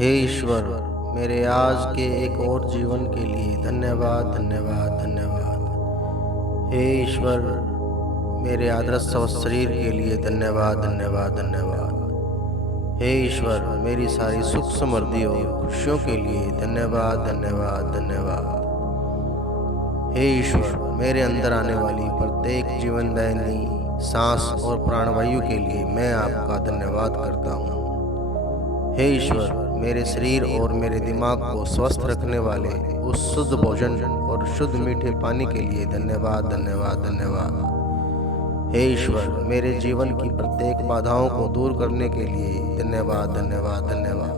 हे ईश्वर, मेरे आज के एक और जीवन के लिए धन्यवाद, धन्यवाद, धन्यवाद। हे ईश्वर, मेरे आदर्श शरीर के लिए धन्यवाद, धन्यवाद, धन्यवाद। हे ईश्वर, मेरी सारी सुख समृद्धि और खुशियों के लिए धन्यवाद, धन्यवाद, धन्यवाद। हे ईश्वर, मेरे अंदर आने वाली प्रत्येक जीवनदायिनी सांस और प्राणवायु के लिए मैं आपका धन्यवाद करता हूँ। हे ईश्वर, मेरे शरीर और मेरे दिमाग को स्वस्थ रखने वाले उस शुद्ध भोजन और शुद्ध मीठे पानी के लिए धन्यवाद, धन्यवाद, धन्यवाद। हे ईश्वर, मेरे जीवन की प्रत्येक बाधाओं को दूर करने के लिए धन्यवाद, धन्यवाद, धन्यवाद।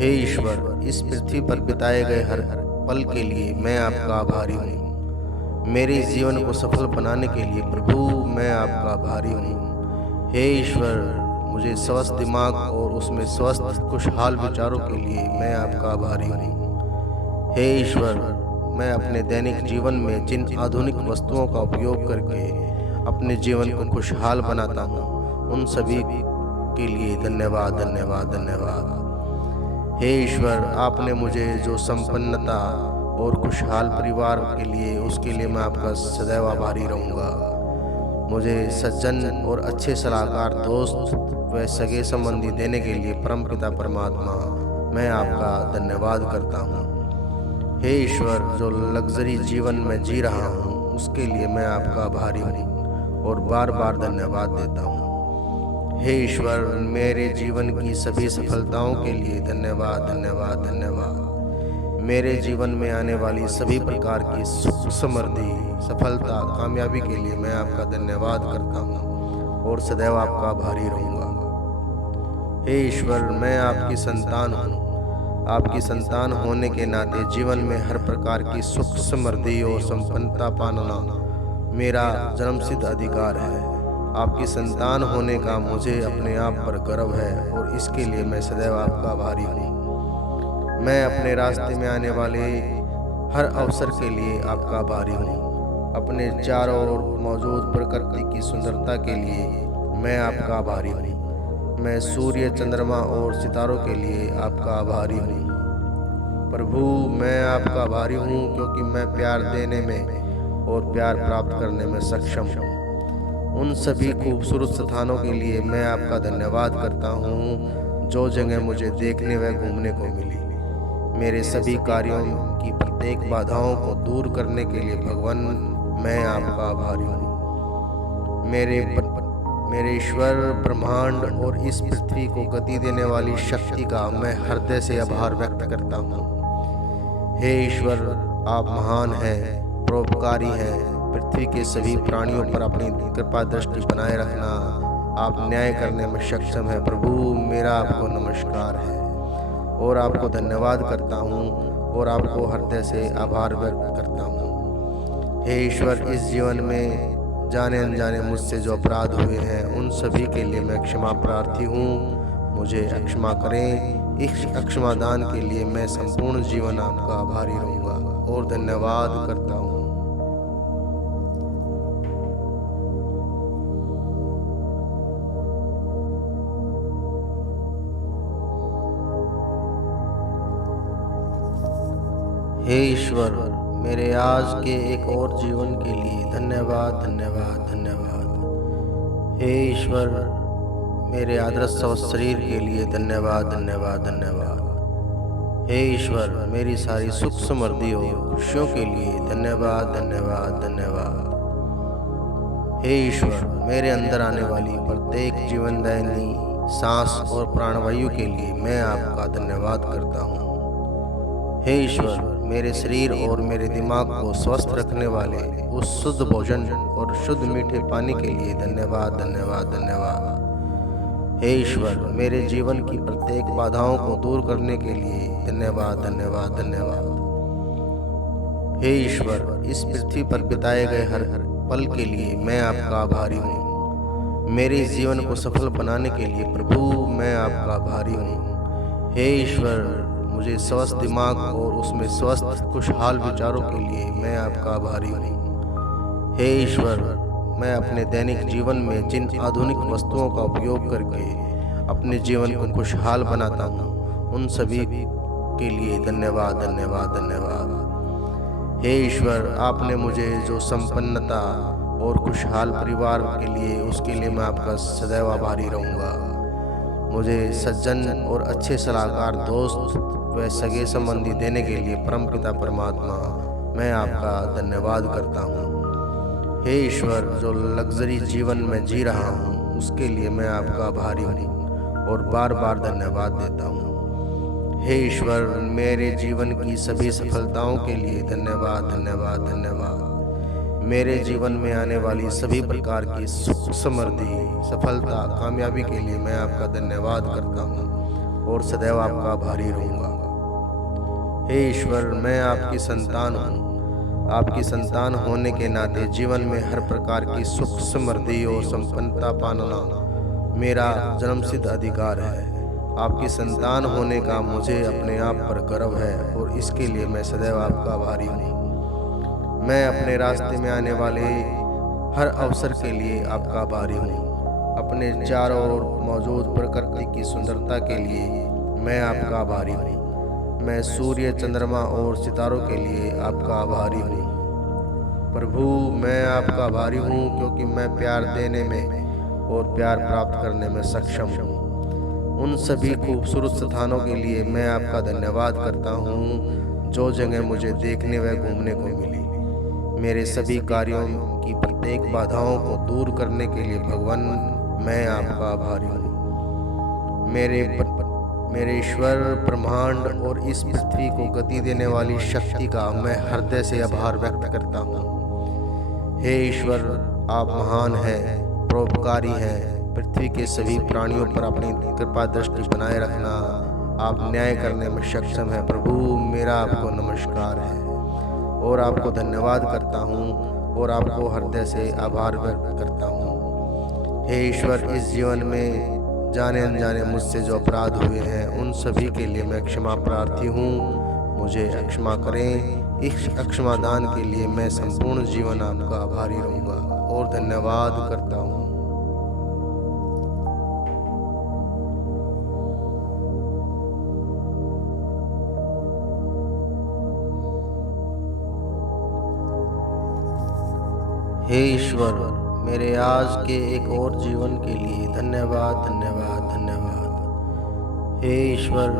हे ईश्वर, इस पृथ्वी पर बिताए गए हर पल के लिए मैं आपका आभारी हूँ। मेरे जीवन को सफल बनाने के लिए प्रभु मैं आपका आभारी हूँ। हे ईश्वर, मुझे स्वस्थ दिमाग और उसमें स्वस्थ खुशहाल विचारों के लिए मैं आपका आभारी हूँ। हे ईश्वर, मैं अपने दैनिक जीवन में जिन आधुनिक वस्तुओं का उपयोग करके अपने जीवन को खुशहाल बनाता हूँ, उन सभी के लिए धन्यवाद, धन्यवाद, धन्यवाद। हे ईश्वर, आपने मुझे जो संपन्नता और खुशहाल परिवार के लिए, उसके लिए मैं आपका सदैव आभारी रहूँगा। मुझे सज्जन और अच्छे सलाहकार दोस्त व सगे संबंधी देने के लिए परमपिता परमात्मा मैं आपका धन्यवाद करता हूँ। हे ईश्वर, जो लग्जरी जीवन में जी रहा हूँ उसके लिए मैं आपका आभारी हूँ और बार बार धन्यवाद देता हूँ। हे ईश्वर, मेरे जीवन की सभी सफलताओं के लिए धन्यवाद, धन्यवाद, धन्यवाद। मेरे जीवन में आने वाली सभी प्रकार की सुख समृद्धि, सफलता, कामयाबी के लिए मैं आपका धन्यवाद करता हूँ और सदैव आपका आभारी रहूँगा। हे ईश्वर, मैं आपकी संतान हूँ। आपकी संतान होने के नाते जीवन में हर प्रकार की सुख समृद्धि और संपन्नता पाना मेरा जन्मसिद्ध अधिकार है। आपकी संतान होने का मुझे अपने आप पर गर्व है और इसके लिए मैं सदैव आपका आभारी हूँ। मैं अपने रास्ते में आने वाले हर अवसर के लिए आपका आभारी हूँ। अपने चारों ओर मौजूद प्रकृति की सुंदरता के लिए मैं आपका आभारी हूँ। मैं सूर्य, चंद्रमा और सितारों के लिए आपका आभारी हूँ। प्रभु, मैं आपका आभारी हूँ क्योंकि मैं प्यार देने में और प्यार प्राप्त करने में सक्षम हूँ। उन सभी खूबसूरत स्थानों के लिए मैं आपका धन्यवाद करता हूँ जो जगह मुझे देखने व घूमने को मिली। मेरे सभी कार्यों की प्रत्येक बाधाओं को दूर करने के लिए भगवान मैं आपका आभारी हूँ। मेरे ईश्वर, ब्रह्मांड और इस पृथ्वी को गति देने वाली शक्ति का मैं हृदय से आभार व्यक्त करता हूँ। हे ईश्वर, आप महान हैं, परोपकारी हैं। पृथ्वी के सभी प्राणियों पर अपनी कृपा दृष्टि बनाए रखना, आप न्याय करने में सक्षम हैं। प्रभु, मेरा आपको नमस्कार है और आपको धन्यवाद करता हूँ और आपको हृदय से आभार व्यक्त करता हूँ। हे ईश्वर, इस जीवन में जाने अनजाने मुझसे जो अपराध हुए हैं उन सभी के लिए मैं क्षमा प्रार्थी हूँ। मुझे क्षमा करें। इस क्षमा दान के लिए मैं संपूर्ण जीवन आपका आभारी रहूँगा और धन्यवाद करता हूँ। हे ईश्वर, मेरे आज के एक और जीवन के लिए धन्यवाद, धन्यवाद, धन्यवाद। हे ईश्वर, मेरे आदर्श शरीर के लिए धन्यवाद, धन्यवाद, धन्यवाद। हे ईश्वर, मेरी सारी सुख समृद्धि और खुशियों के लिए धन्यवाद, धन्यवाद, धन्यवाद। हे ईश्वर, मेरे अंदर आने वाली प्रत्येक जीवनदायिनी सांस और प्राणवायु के लिए मैं आपका धन्यवाद करता हूँ। हे ईश्वर, मेरे शरीर और मेरे दिमाग को स्वस्थ रखने वाले उस शुद्ध भोजन और शुद्ध मीठे पानी के लिए धन्यवाद, धन्यवाद, धन्यवाद। हे ईश्वर, मेरे जीवन की प्रत्येक बाधाओं को दूर करने के लिए धन्यवाद, धन्यवाद, धन्यवाद। हे ईश्वर, इस पृथ्वी पर बिताए गए हर पल के लिए मैं आपका आभारी हूँ। मेरे जीवन को सफल बनाने के लिए प्रभु मैं आपका आभारी हूँ। हे ईश्वर, मुझे स्वस्थ दिमाग और उसमें स्वस्थ खुशहाल विचारों के लिए मैं आपका आभारी हूँ। हे ईश्वर, मैं अपने दैनिक जीवन में जिन आधुनिक वस्तुओं का उपयोग करके अपने जीवन को खुशहाल बनाता हूँ, उन सभी के लिए धन्यवाद धन्यवाद धन्यवाद। हे ईश्वर, आपने मुझे जो संपन्नता और खुशहाल परिवार के लिए, उसके लिए मैं आपका सदैव आभारी रहूँगा। मुझे सज्जन और अच्छे सलाहकार दोस्त व सगे संबंधी देने के लिए परमपिता परमात्मा मैं आपका धन्यवाद करता हूँ। हे ईश्वर, जो लग्जरी जीवन में जी रहा हूँ उसके लिए मैं आपका आभारी हूँ और बार बार धन्यवाद देता हूँ। हे ईश्वर, मेरे जीवन की सभी सफलताओं के लिए धन्यवाद धन्यवाद धन्यवाद। मेरे जीवन में आने वाली सभी प्रकार की सुख समृद्धि, सफलता, कामयाबी के लिए मैं आपका धन्यवाद करता हूँ और सदैव आपका आभारी रहूँगा। हे ईश्वर, मैं आपकी संतान हूँ। आपकी संतान होने के नाते जीवन में हर प्रकार की सुख समृद्धि और संपन्नता पाना मेरा जन्मसिद्ध अधिकार है। आपकी संतान होने का मुझे अपने आप पर गर्व है और इसके लिए मैं सदैव आपका आभारी हूँ। मैं अपने रास्ते में आने वाले हर अवसर के लिए आपका आभारी हूँ। अपने चारों ओर मौजूद प्रकृति की सुंदरता के लिए मैं आपका आभारी हूँ। मैं सूर्य, चंद्रमा और सितारों के लिए आपका आभारी हूँ। प्रभु, मैं आपका आभारी हूँ क्योंकि मैं प्यार देने में और प्यार प्राप्त करने में सक्षम हूँ। उन सभी खूबसूरत स्थानों के लिए मैं आपका धन्यवाद करता हूँ जो जगह मुझे देखने व घूमने को मिली। मेरे सभी कार्यों की प्रत्येक बाधाओं को दूर करने के लिए भगवान मैं आपका आभारी हूँ। मेरे ईश्वर, ब्रह्मांड और इस पृथ्वी को गति देने वाली शक्ति का मैं हृदय से आभार व्यक्त करता हूँ। हे ईश्वर, आप महान हैं, परोपकारी हैं। पृथ्वी के सभी प्राणियों पर अपनी कृपा दृष्टि बनाए रखना, आप न्याय करने में सक्षम हैं। प्रभु, मेरा आपको नमस्कार है और आपको धन्यवाद करता हूँ और आपको हृदय से आभार व्यक्त करता हूँ। हे ईश्वर, इस जीवन में जाने अनजाने मुझसे जो अपराध हुए हैं उन सभी के लिए मैं क्षमा प्रार्थी हूँ। मुझे क्षमा करें। इस क्षमादान के लिए मैं संपूर्ण जीवन आपका आभारी रहूँगा और धन्यवाद करता हूँ। हे ईश्वर, मेरे आज के एक और जीवन के लिए धन्यवाद धन्यवाद धन्यवाद। हे ईश्वर,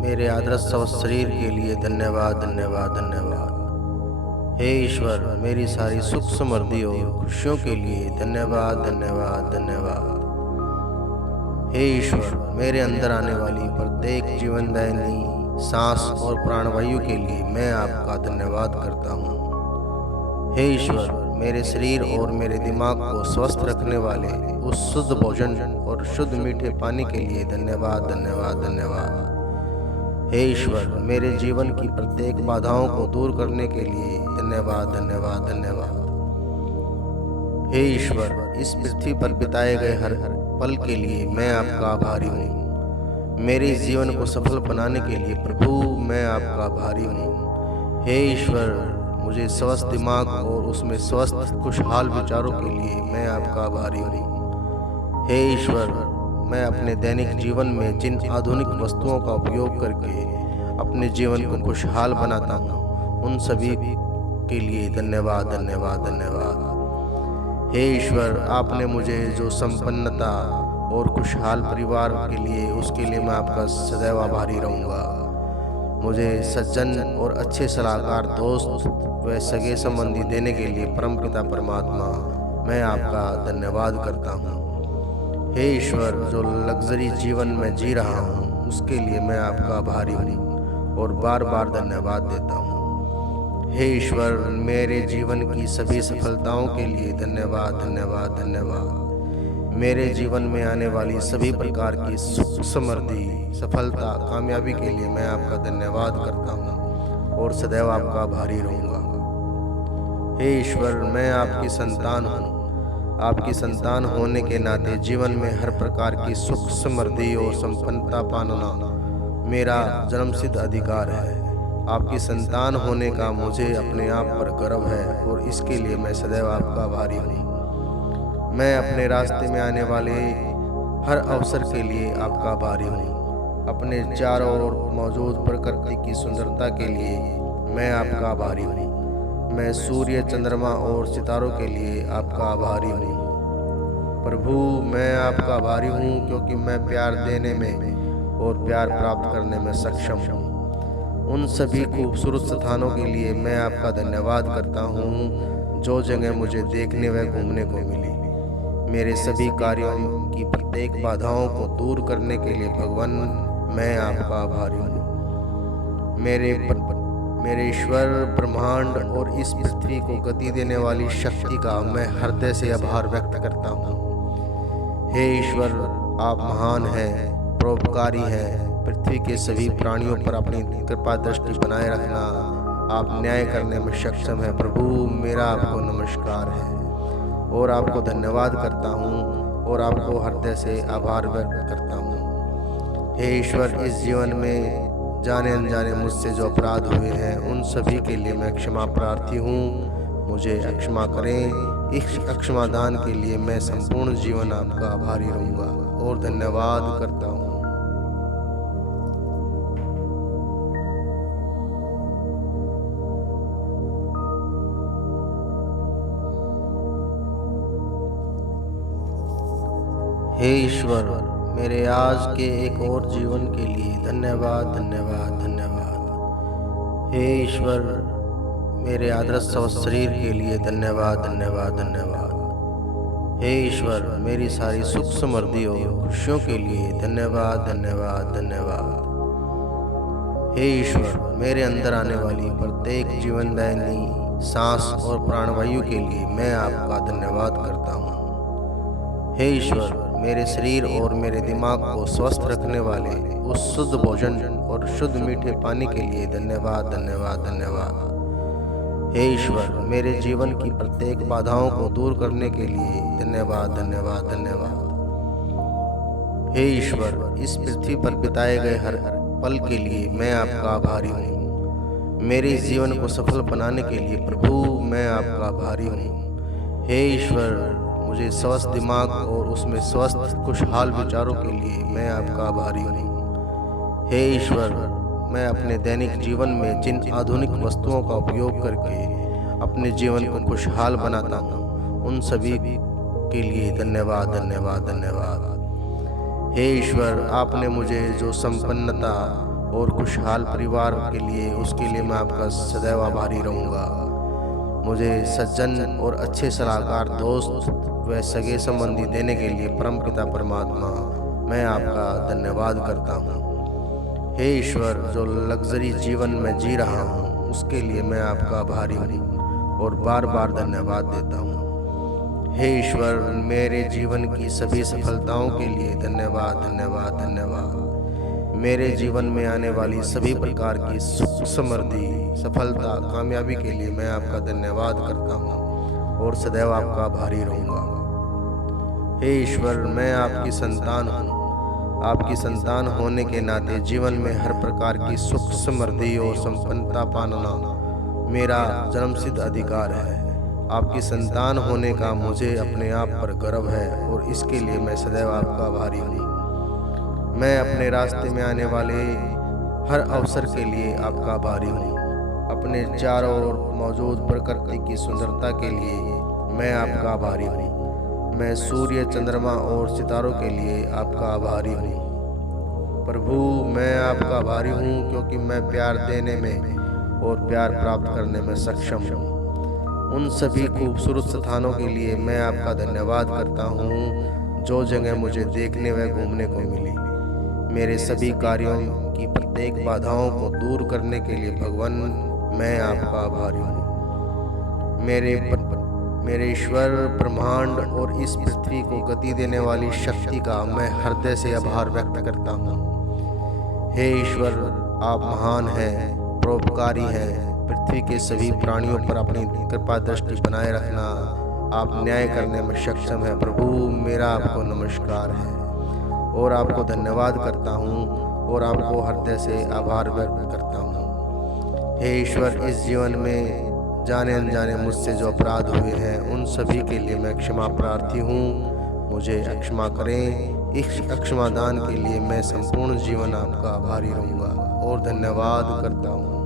मेरे आदर्श शरीर के लिए धन्यवाद धन्यवाद धन्यवाद। हे ईश्वर, मेरी सारी सुख समृद्धि और खुशियों के लिए धन्यवाद धन्यवाद धन्यवाद। हे ईश्वर, मेरे अंदर आने वाली प्रत्येक जीवनदायिनी सांस और प्राणवायु के लिए मैं आपका धन्यवाद करता हूँ। हे ईश्वर, मेरे शरीर और मेरे दिमाग को स्वस्थ रखने वाले उस शुद्ध भोजन और शुद्ध मीठे पानी के लिए धन्यवाद धन्यवाद धन्यवाद। हे ईश्वर, मेरे जीवन की प्रत्येक बाधाओं को दूर करने के लिए धन्यवाद धन्यवाद धन्यवाद। हे ईश्वर, इस पृथ्वी पर बिताए गए हर पल के लिए मैं आपका आभारी हूँ। मेरे इस जीवन को सफल बनाने के लिए प्रभु मैं आपका आभारी हूँ। हे ईश्वर, मुझे स्वस्थ दिमाग और उसमें स्वस्थ खुशहाल विचारों के लिए मैं आपका आभारी हूँ। हे ईश्वर, मैं अपने दैनिक जीवन में जिन आधुनिक वस्तुओं का उपयोग करके अपने जीवन को खुशहाल बनाता हूँ उन सभी के लिए धन्यवाद धन्यवाद धन्यवाद। हे ईश्वर, आपने मुझे जो संपन्नता और खुशहाल परिवार के लिए, उसके लिए मैं आपका सदैव आभारी रहूँगा। मुझे सज्जन और अच्छे सलाहकार दोस्त व सगे संबंधी देने के लिए परमपिता परमात्मा मैं आपका धन्यवाद करता हूँ। हे ईश्वर, जो लग्जरी जीवन में जी रहा हूँ उसके लिए मैं आपका आभारी हूँ और बार बार धन्यवाद देता हूँ। हे ईश्वर, मेरे जीवन की सभी सफलताओं के लिए धन्यवाद धन्यवाद धन्यवाद। मेरे जीवन में आने वाली सभी प्रकार की सुख समृद्धि, सफलता, कामयाबी के लिए मैं आपका धन्यवाद करता हूँ और सदैव आपका आभारी रहूँगा। हे ईश्वर, मैं आपकी संतान हूँ। आपकी संतान होने के नाते जीवन में हर प्रकार की सुख समृद्धि और संपन्नता पाना मेरा जन्मसिद्ध अधिकार है। आपकी संतान होने का मुझे अपने आप पर गर्व है और इसके लिए मैं सदैव आपका आभारी हूँ। मैं अपने रास्ते में आने वाले हर अवसर के लिए आपका आभारी हूँ। अपने चारों ओर मौजूद प्रकृति की सुंदरता के लिए मैं आपका आभारी हूँ। मैं सूर्य, चंद्रमा और सितारों के लिए आपका आभारी हूँ। प्रभु, मैं आपका आभारी हूँ क्योंकि मैं प्यार देने में और प्यार प्राप्त करने में सक्षम हूँ। उन सभी खूबसूरत स्थानों के लिए मैं आपका धन्यवाद करता हूँ जो जगह मुझे देखने व घूमने को मिली। मेरे सभी कार्यों की प्रत्येक बाधाओं को दूर करने के लिए भगवान, मैं आपका आभारी हूँ। मेरे ईश्वर, ब्रह्मांड और इस पृथ्वी को गति देने वाली शक्ति का मैं हृदय से आभार व्यक्त करता हूँ। हे ईश्वर, आप महान हैं, परोपकारी हैं। पृथ्वी के सभी प्राणियों पर अपनी कृपा दृष्टि बनाए रखना, आप न्याय करने में सक्षम हैं। प्रभु, मेरा आपको नमस्कार है और आपको धन्यवाद करता हूँ और आपको हृदय से आभार व्यक्त करता हूँ। हे ईश्वर, इस जीवन में जाने अनजाने मुझसे जो अपराध हुए हैं उन सभी के लिए मैं क्षमा प्रार्थी हूँ। मुझे क्षमा करें। इस क्षमादान के लिए मैं संपूर्ण जीवन आपका आभारी रहूँगा और धन्यवाद करता हूँ। हे ईश्वर, मेरे आज के एक और जीवन के लिए धन्यवाद धन्यवाद धन्यवाद। हे ईश्वर, मेरे आदर्श शरीर के लिए धन्यवाद धन्यवाद धन्यवाद। हे ईश्वर, मेरी सारी सुख समृद्धि और खुशियों के लिए धन्यवाद धन्यवाद धन्यवाद। हे ईश्वर, मेरे अंदर आने वाली प्रत्येक जीवनदायिनी सांस और प्राणवायु के लिए मैं आपका धन्यवाद करता हूँ। हे ईश्वर, मेरे शरीर और मेरे दिमाग को स्वस्थ रखने वाले उस शुद्ध भोजन और शुद्ध मीठे पानी के लिए धन्यवाद धन्यवाद धन्यवाद। हे ईश्वर, मेरे जीवन की प्रत्येक बाधाओं को दूर करने के लिए धन्यवाद धन्यवाद धन्यवाद। हे ईश्वर, इस पृथ्वी पर बिताए गए हर पल के लिए मैं आपका आभारी हूँ। मेरे इस जीवन को सफल बनाने के लिए प्रभु, मैं आपका आभारी हूँ। हे ईश्वर, मुझे स्वस्थ दिमाग और उसमें स्वस्थ खुशहाल विचारों के लिए मैं आपका आभारी हूँ। हे ईश्वर, मैं अपने दैनिक जीवन में जिन आधुनिक वस्तुओं का उपयोग करके अपने जीवन को खुशहाल बनाता हूँ उन सभी के लिए धन्यवाद धन्यवाद धन्यवाद। हे ईश्वर, आपने मुझे जो संपन्नता और खुशहाल परिवार के लिए, उसके लिए मैं आपका सदैव आभारी रहूँगा। मुझे सज्जन और अच्छे सलाहकार, दोस्त व सगे संबंधी देने के लिए परमपिता परमात्मा, मैं आपका धन्यवाद करता हूँ। हे ईश्वर, जो लग्जरी जीवन में जी रहा हूँ उसके लिए मैं आपका आभारी हूँ और बार बार धन्यवाद देता हूँ। हे ईश्वर, मेरे जीवन की सभी सफलताओं के लिए धन्यवाद धन्यवाद धन्यवाद। मेरे जीवन में आने वाली सभी प्रकार की सुख, समृद्धि, सफलता, कामयाबी के लिए मैं आपका धन्यवाद करता हूँ और सदैव आपका आभारी रहूँगा। हे ईश्वर, मैं आपकी संतान हूँ। आपकी संतान होने के नाते जीवन में हर प्रकार की सुख, समृद्धि और संपन्नता पाना मेरा जन्मसिद्ध अधिकार है। आपकी संतान होने का मुझे अपने आप पर गर्व है और इसके लिए मैं सदैव आपका आभारी हूँ। मैं अपने रास्ते में आने वाले हर अवसर के लिए आपका आभारी हूँ। अपने चारों ओर मौजूद प्रकृति की सुंदरता के लिए मैं आपका आभारी हूँ। मैं सूर्य, चंद्रमा और सितारों के लिए आपका आभारी हूँ। प्रभु, मैं आपका आभारी हूँ क्योंकि मैं प्यार देने में और प्यार प्राप्त करने में सक्षम हूँ। उन सभी खूबसूरत स्थानों के लिए मैं आपका धन्यवाद करता हूँ जो जगह मुझे देखने व घूमने को मिली। मेरे सभी कार्यों की प्रत्येक बाधाओं को दूर करने के लिए भगवान, मैं आपका आभारी हूँ। मेरे ईश्वर, ब्रह्मांड और इस पृथ्वी को गति देने वाली शक्ति का मैं हृदय से आभार व्यक्त करता हूँ। हे ईश्वर, आप महान हैं, परोपकारी हैं। पृथ्वी के सभी प्राणियों पर अपनी कृपा दृष्टि बनाए रखना, आप न्याय करने में सक्षम हैं। प्रभु, मेरा आपको नमस्कार है और आपको धन्यवाद करता हूँ और आपको हृदय से आभार व्यक्त करता हूँ। हे ईश्वर, इस जीवन में जाने अनजाने मुझसे जो अपराध हुए हैं उन सभी के लिए मैं क्षमा प्रार्थी हूँ। मुझे क्षमा करें। इस क्षमा दान के लिए मैं संपूर्ण जीवन आपका आभारी रहूँगा और धन्यवाद करता हूँ।